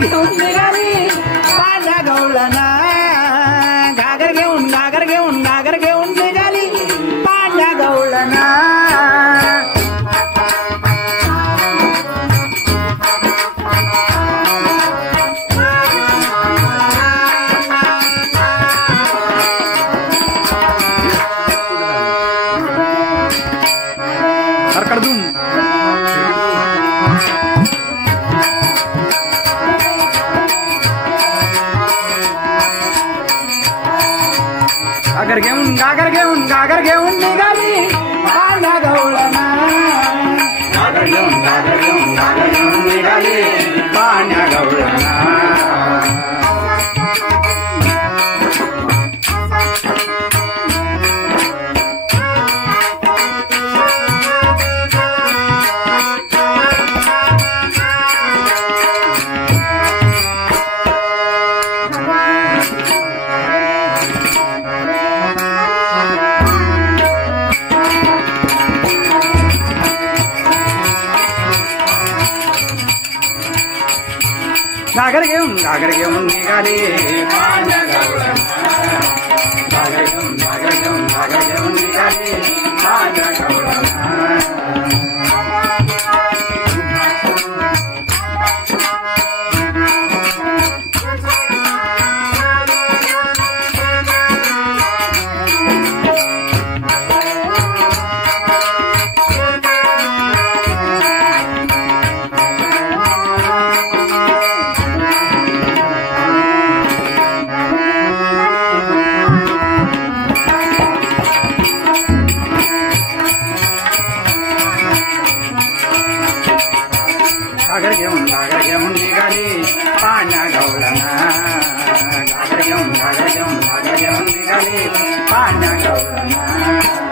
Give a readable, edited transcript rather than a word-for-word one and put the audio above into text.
घेऊन निघाली पांढ्या गवळणा घागर घेऊन निघाली पांढ्या गवळणा कडून गागर घेऊन निघाली पांढ्या गवळणा गागर घेऊन निघाली पांढ्या गवळणा गागर घेऊन निघाली पांढ्या गवळणा गागर घेऊन निघाली पांढ्या गवळणा गागर घेऊन निघाली पांढ्या गवळणा गागर घेऊन निघाली पांढ्या गवळणा